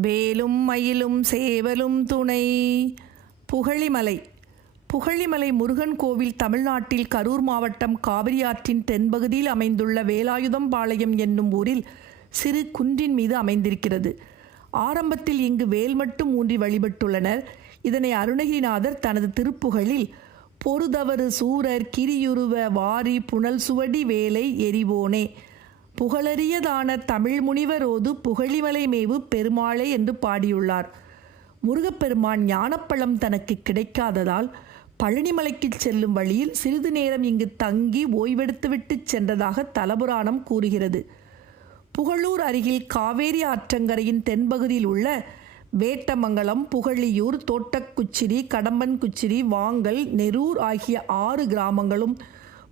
வேலும் மயிலும் சேவலும் துணை. புகழிமலை. புகழிமலை முருகன் கோவில் தமிழ்நாட்டில் கரூர் மாவட்டம் காவிரியாற்றின் தென்பகுதியில் அமைந்துள்ள வேலாயுதம்பாளையம் என்னும் ஊரில் சிறு குன்றின் மீது அமைந்திருக்கிறது. ஆரம்பத்தில் இங்கு வேல் மட்டும் ஊன்றி வழிபட்டுள்ளனர். இதனை அருணகிரிநாதர் தனது திருப்புகழில் பொறுதவறு சூரர் கிரியுருவ வாரி புனல் சுவடி வேலை எரிவோனே புகழறியதான தமிழ் முனிவரோது புகழிமலை மேவு பெருமாளே என்று பாடியுள்ளார். முருகப்பெருமான் ஞானப்பழம் தனக்கு கிடைக்காததால் பழனிமலைக்கு செல்லும் வழியில் சிறிது நேரம் இங்கு தங்கி ஓய்வெடுத்துவிட்டு சென்றதாக தலபுராணம் கூறுகிறது. புகழூர் அருகில் காவேரி ஆற்றங்கரையின் தென்பகுதியில் உள்ள வேட்டமங்கலம் புகழியூர் தோட்டக்குச்சிரி கடம்பன்குச்சிரி வாங்கல் நெரூர் ஆகிய ஆறு கிராமங்களும்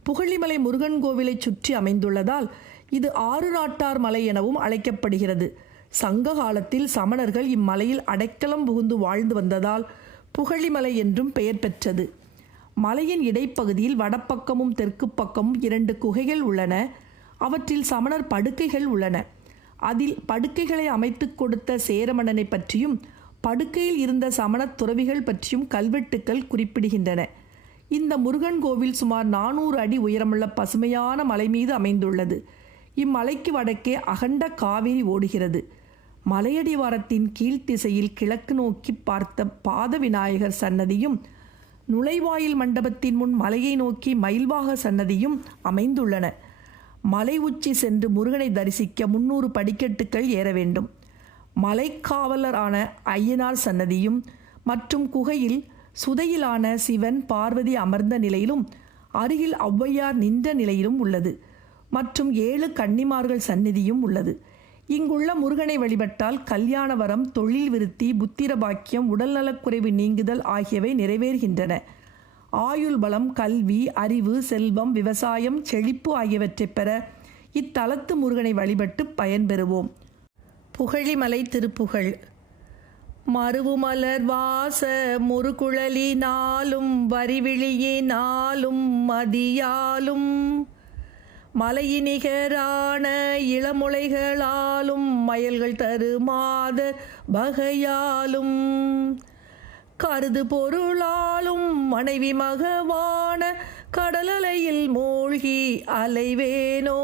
புகழிமலை முருகன் கோவிலை சுற்றி அமைந்துள்ளதால் இது ஆறு நாட்டார் மலை எனவும் அழைக்கப்படுகிறது. சங்க காலத்தில் சமணர்கள் இம்மலையில் அடைக்கலம் புகுந்து வாழ்ந்து வந்ததால் புகழிமலை என்றும் பெயர் பெற்றது. மலையின் இடைப்பகுதியில் வடப்பக்கமும் தெற்கு பக்கமும் இரண்டு குகைகள் உள்ளன. அவற்றில் சமணர் படுக்கைகள் உள்ளன. அதில் படுக்கைகளை அமைத்துக் கொடுத்த சேரமணனை பற்றியும் படுக்கையில் இருந்த சமணத் துறவிகள் பற்றியும் கல்வெட்டுக்கள் குறிப்பிடுகின்றன. இந்த முருகன் கோவில் சுமார் நானூறு அடி உயரமுள்ள பசுமையான மலை மீது அமைந்துள்ளது. இம்மலைக்கு வடக்கே அகண்ட காவிரி ஓடுகிறது. மலையடிவாரத்தின் கீழ்த்திசையில் கிழக்கு நோக்கி பார்த்த பாத விநாயகர் சன்னதியும் நுழைவாயில் மண்டபத்தின் முன் மலையை நோக்கி மயில்வாக சன்னதியும் அமைந்துள்ளன. மலை உச்சி சென்று முருகனை தரிசிக்க முன்னூறு படிக்கட்டுகள் ஏற வேண்டும். மலைக்காவலரான ஐயனார் சன்னதியும் மற்றும் குகையில் சுதையிலான சிவன் பார்வதி அமர்ந்த நிலையிலும் அருகில் ஔவையார் நின்ற நிலையிலும் உள்ளது. மற்றும் ஏழு கன்னிமார்கள் சந்நிதியும் உள்ளது. இங்குள்ள முருகனை வழிபட்டால் கல்யாண வரம் தொழில் விருத்தி புத்திர பாக்கியம் உடல்நலக்குறைவு நீங்குதல் ஆகியவை நிறைவேறுகின்றன. ஆயுள் பலம் கல்வி அறிவு செல்வம் விவசாயம் செழிப்பு ஆகியவற்றை பெற இத்தலத்து முருகனை வழிபட்டு பயன்பெறுவோம். புகழிமலை திருப்புகழ். மருவுமலர் வாச முருகுழலி வரிவிழியினாலும் வரிவிழியே மதியாலும் மலையினிகரான இளமுலைகளாலும் மயல்கள் தருமாத வகையாலும் கருது பொருளாலும் மனைவி மகவான கடலலையில் மூழ்கி அலைவேனோ?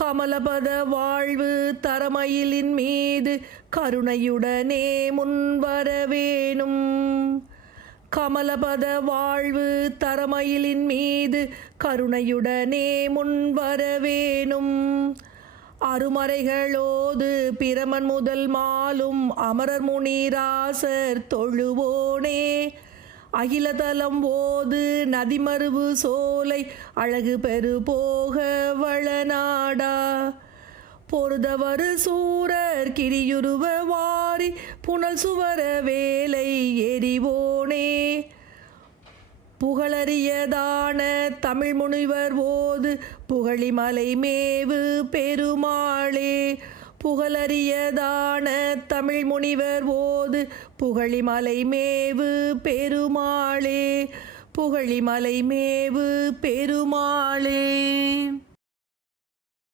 கமலபத வாழ்வு தரமயிலின் மீது கருணையுடனே முன்வரவேணும் கமலபத வாழ்வு தரமயிலின் மீது கருணையுடனே முன்வரவேணும் அருமறைகளோது பிரமன் முதல் மாலும் அமரர் முனிராசர் தொழுவோனே. அகிலதலம் ஓது நதிமருவு சோலை அழகு பெரு போக வளநாடா பொருதவரு சூரர் கிரியுருவ வாரி புனல் சுவர வேலை எரிவோனே. புகழறியதான தமிழ் முனிவர் ஓது புகழிமலை மேவு பெருமாளே. புகழறியதான தமிழ் முனிவர் ஓது புகழிமலை மேவு பெருமாளே. புகழிமலை மேவு பெருமாளே.